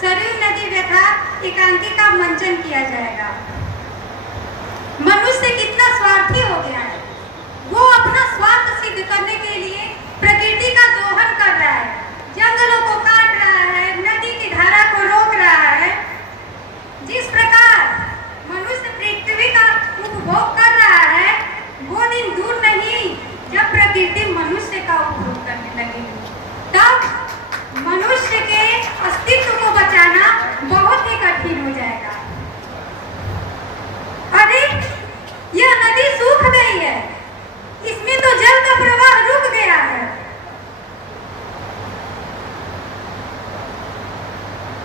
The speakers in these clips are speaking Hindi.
सरयू नदी व्यथा एकांकी का मंचन किया जाएगा। मनुष्य कितना स्वार्थी हो गया है। वो अपना स्वार्थ सिद्ध करने के लिए प्रकृति का दोहन कर रहा है, जंगलों को काट रहा है, नदी की धारा को रोक रहा है। जिस प्रकार मनुष्य पृथ्वी का उपभोग कर रहा है, वो दिन दूर नहीं जब प्रकृति मनुष्य का उपभोग करने लगेगी। तब मनुष्य के अस्तित्व को बचाना बहुत ही कठिन हो जाएगा। अरे यह नदी सूख गई है, इसमें तो जल का प्रवाह रुक गया है।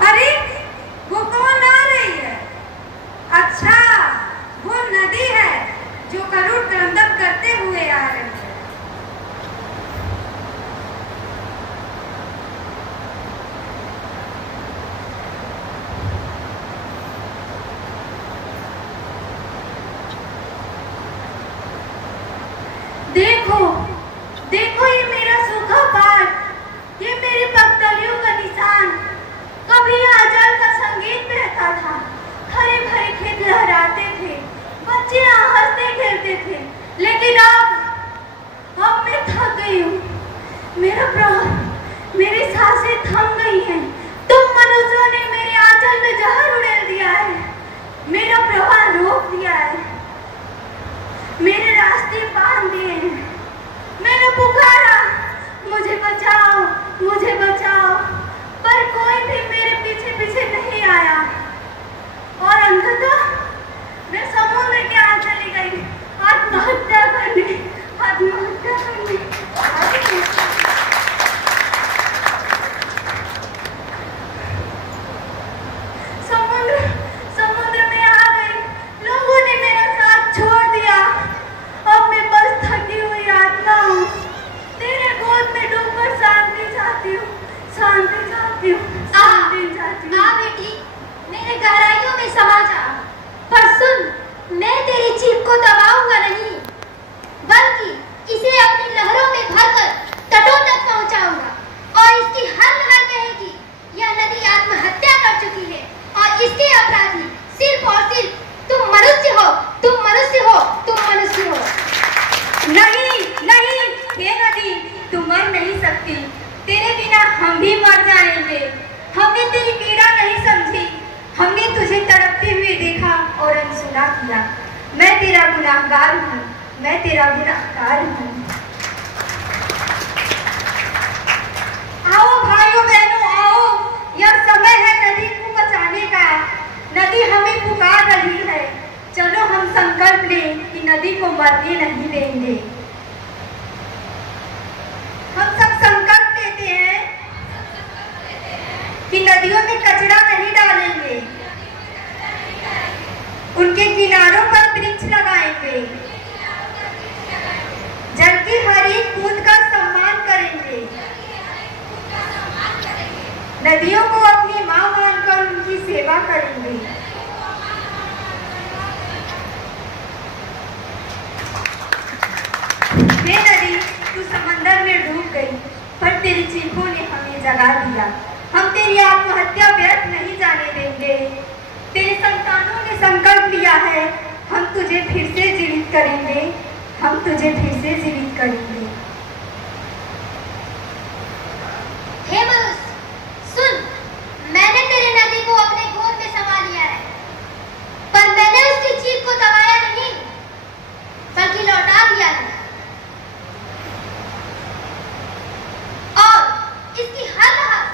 अरे वो कौन आ रही है? अच्छा, वो नदी है जो करुण क्रंदन करते हुए आ रही है। देखो देखो, ये मेरा सूखा पाट, ये मेरी पगतलियों का निशान। कभी यहाँ जल का संगीत बहता था, हरे भरे खेत लहराते थे, बच्चे यहाँ हंसते खेलते थे। लेकिन अब मैं थक गई हूँ। मेरा प्राण, मेरी सांसें थम गई हैं। तुम मनुष्यों ने मेरे आंचल में जहर उड़ेल दिया है, मेरा प्रवाह रोक दिया है, मेरे रास्ते बांध दिए हैं। मैंने पुकारा, मुझे बचाओ, मुझे बचाओ, पर कोई भी मेरे पीछे पीछे नहीं आया। और अंततः मैं समुद्र के यहाँ चली गई, आत्महत्या करने, आत्महत्या करने। समुद्र में आ गई, लोगों ने मेरा साथ छोड़ दिया। अब मैं बस थकी हुई आत्मा हूँ, तेरे गोद में डूबकर शांति चाहती हूँ, शांति चाहती हूँ, शांति चाहती हूँ। बेटी, मेरे गहराइयों में समा जा। पर सुन, मैं तेरी चीख को दबाऊंगा नहीं, बल्कि इसे अपनी लहरों में भरकर तटों तक पहुंचाऊंगा। और इसकी हर लहर कहेगी, यह नदी आत्महत्या कर चुकी है और इसके अपराधी सिर्फ और सिर्फ तुम मनुष्य हो, तुम मनुष्य हो, तुम मनुष्य हो। नहीं नहीं, हे नदी, तू मर नहीं सकती। तेरे बिना हम भी मर जाएंगे। हमने तेरी पीड़ा नहीं समझी, हमने तुझे तड़पते हुए देखा और अनसुना किया। मैं तेरा गुनाहगार हूँ, मैं तेरा गुनाहगार हूँ। आओ भाइयों बहनों, आओ, यह समय है नदी को बचाने का। नदी हमें पुकार रही है। चलो हम संकल्प लें कि नदी को मरने नहीं देंगे। हम सब संकल्प लेते हैं कि नदियों में कचरा नहीं डालेंगे, उनके किनारों पर वृक्ष लगाएंगे, जल की हर एक बूंद का सम्मान करेंगे, नदियों को अपनी मां मानकर उनकी सेवा करेंगे। हे नदी, तू समंदर में डूब गई, पर तेरी चीखों ने हमें जगा दिया। हम तेरी आत्महत्या व्यर्थ नहीं जाने देंगे। तेरे संतानों ने संकल्प लिया है, हम तुझे फिर से जीवित करेंगे, हम तुझे फिर से जीवित करेंगे। हे मनुष्य, सुन, मैंने तेरी नदी को अपने गोद में समा लिया है, पर मैंने उसकी चीख को दबाया नहीं, बल्कि लौटा दिया है। और इसकी हर लहर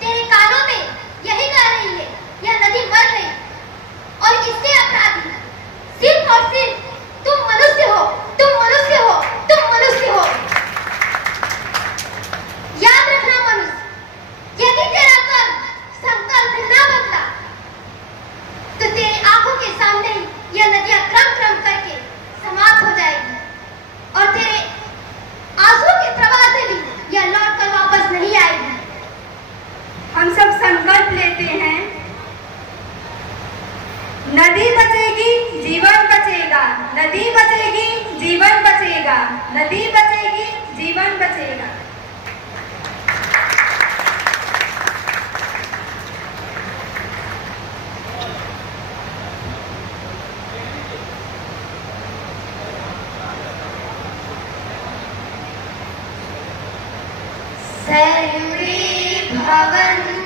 तेरे कानों में यही गा रही है, यह नदी मर गई और इससे अपराधी सिर्फ और सिर्फ तुम मनुष्य हो, तुम मनुष्य हो, तुम मनुष्य हो। याद रखना मनुष्य, यदि तेरा कर्म संकल्प न बदला तो तेरी आंखों के सामने ही यह नदियां क्रम क्रम करके समाप्त हो जाएगी और तेरे आंसू के प्रवाह से भी यह लौट कर वापस नहीं आएगी। हम सब संकल्प लेते हैं, नदी बचेगी जीवन बचेगा, नदी बचेगी जीवन बचेगा, नदी बचेगी जीवन बचेगा। मयूरी भवन